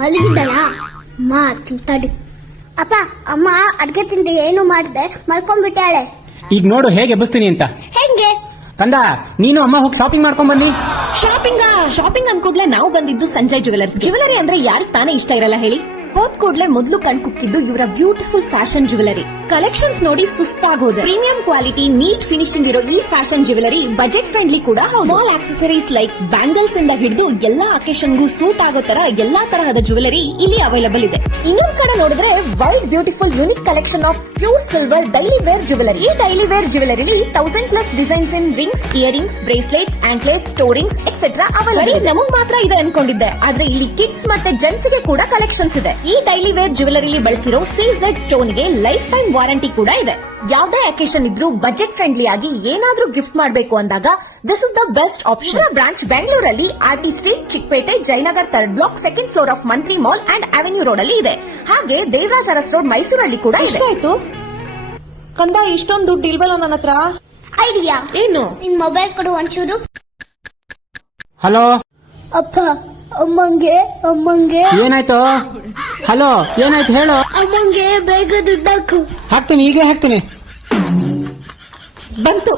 ಮಲಗಿದ್ದಳ ಮಾಡ್ತೀನಿ ತಡಿ. ಅಪ್ಪ ಅಮ್ಮ ಅಡ್ಗೆ ತಿಂಡಿ ಏನು ಮಾಡಿದೆ ಮಲ್ಕೊಂಡ್ಬಿಟ್ಟಾಳೆ. ಈಗ ನೋಡು ಹೇಗೆ ಎಬ್ಬಿಸ್ತೀನಿ ಅಂತ. ಹೆಂಗೆ ಕಂದ, ನೀನು ಅಮ್ಮ ಹೋಗಿ ಶಾಪಿಂಗ್ ಮಾಡ್ಕೊಂಡ್ ಬನ್ನಿ. ಶಾಪಿಂಗ್ ಅಂದ್ಕೂಡ್ಲೆ ನಾವು ಬಂದಿದ್ದು ಸಂಜಯ್ ಜ್ಯುವೆಲರಿ ಅಂದ್ರೆ ಯಾರಿಗೆ ತಾನೇ ಇಷ್ಟ ಇರಲ್ಲ ಹೇಳಿ. ಹೋದ್ ಕೂಡ್ಲೆ ಮೊದಲು ಕಣ್ ಕುಕ್ಕಿದ್ದು ಇವರ ಬ್ಯೂಟಿಫುಲ್ ಫ್ಯಾಷನ್ ಜ್ಯುವೆಲರಿ ಕಲೆಕ್ಷನ್ಸ್ ನೋಡಿ ಸುಸ್ತಾಗೋದೆ. ಪ್ರೀಮಿಯಂ ಕ್ವಾಲಿಟಿ ನೀಟ್ ಫಿನಿಶಿಂಗ್ ಇರೋ ಈ ಫ್ಯಾಷನ್ ಜ್ಯುವೆಲರಿ ಬಜೆಟ್ ಫ್ರೆಂಡ್ಲಿ ಕೂಡ. ಸ್ಮಾಲ್ ಆಕ್ಸೆಸರೀಸ್ ಲೈಕ್ ಬ್ಯಾಂಗಲ್ಸ್ ಇಂದ ಹಿಡಿದು ಎಲ್ಲಾ ಅಕೇಶನ್ಗೂ ಸೂಟ್ ಆಗೋ ತರ ಎಲ್ಲಾ ತರಹದ ಜ್ಯುವೆಲರಿ ಇಲ್ಲಿ ಅವೈಲಬಲ್ ಇದೆ. ಇನ್ನೊಂದ್ ಕಡೆ ನೋಡಿದ್ರೆ wild beautiful unique collection of pure silver daily wear jewellery. ಈ daily wear jewellery 1000+ designs in rings, earrings, bracelets, anklets, ಸ್ಟೋರಿಂಗ್ಸ್ ಎಕ್ಸೆಟ್ರಾ ಅವೈಲಬಲ್. ನಮಗ್ ಮಾತ್ರ ಇದೆ ಅನ್ಕೊಂಡಿದ್ದೆ, ಆದ್ರೆ ಇಲ್ಲಿ ಕಿಡ್ಸ್ ಮತ್ತೆ ಜೆಂಟ್ಸ್ ಗೆ ಕೂಡ ಕಲೆಕ್ಷನ್ಸ್ ಇದೆ. ಈ ಡೈಲಿ ವೇರ್ ಜ್ಯುವೆಲರಿ ಬಳಸಿರೋ CZ ಸ್ಟೋನ್ ಗೆ ಲೈಫ್ ಟೈಮ್ ವಾರಂಟಿ ಕೂಡ ಇದೆ. ಯಾವುದೇ ಅಕೇಶನ್ ಇದ್ರೂ ಬಜೆಟ್ ಫ್ರೆಂಡ್ಲಿ ಆಗಿ ಏನಾದ್ರೂ ಗಿಫ್ಟ್ ಮಾಡಬೇಕು ಅಂದಾಗ this is the best option. Branch ಬೆಂಗಳೂರಲ್ಲಿ RT street, Chickpet, Jayanagar 3rd block, 2nd floor of Mantri mall and avenue road ಅಲ್ಲಿ ಇದೆ. ಹಾಗೆ ದೇವರಾಜ್ ಅರಸ್ ರೋಡ್ ಮೈಸೂರಲ್ಲಿ ಕೂಡ ಇದೆ. ಎಷ್ಟಾಯ್ತು ಕಂದ? ಇಷ್ಟೊಂದು ದುಡ್ಡು ಇಲ್ವಲ್ಲ ನನ್ನ ಹತ್ರ. ಐಡಿಯಾ ಏನು? ನಿನ್ ಮೊಬೈಲ್ ಕೊಡು ಒಂಚೂರು. ಹಲೋ ಅಪ್ಪ ಅಮ್ಮಂಗೆ ಏನಾಯ್ತು? ಹಲೋ ಏನಾಯ್ತು ಹೇಳು. ಅಮ್ಮಂಗೆ ಬೇಗ ದುಡ್ಡು ಹಾಕು. ಹಾಕ್ತೀನಿ, ಈಗಲೇ ಹಾಕ್ತೀನಿ. ಬಂತು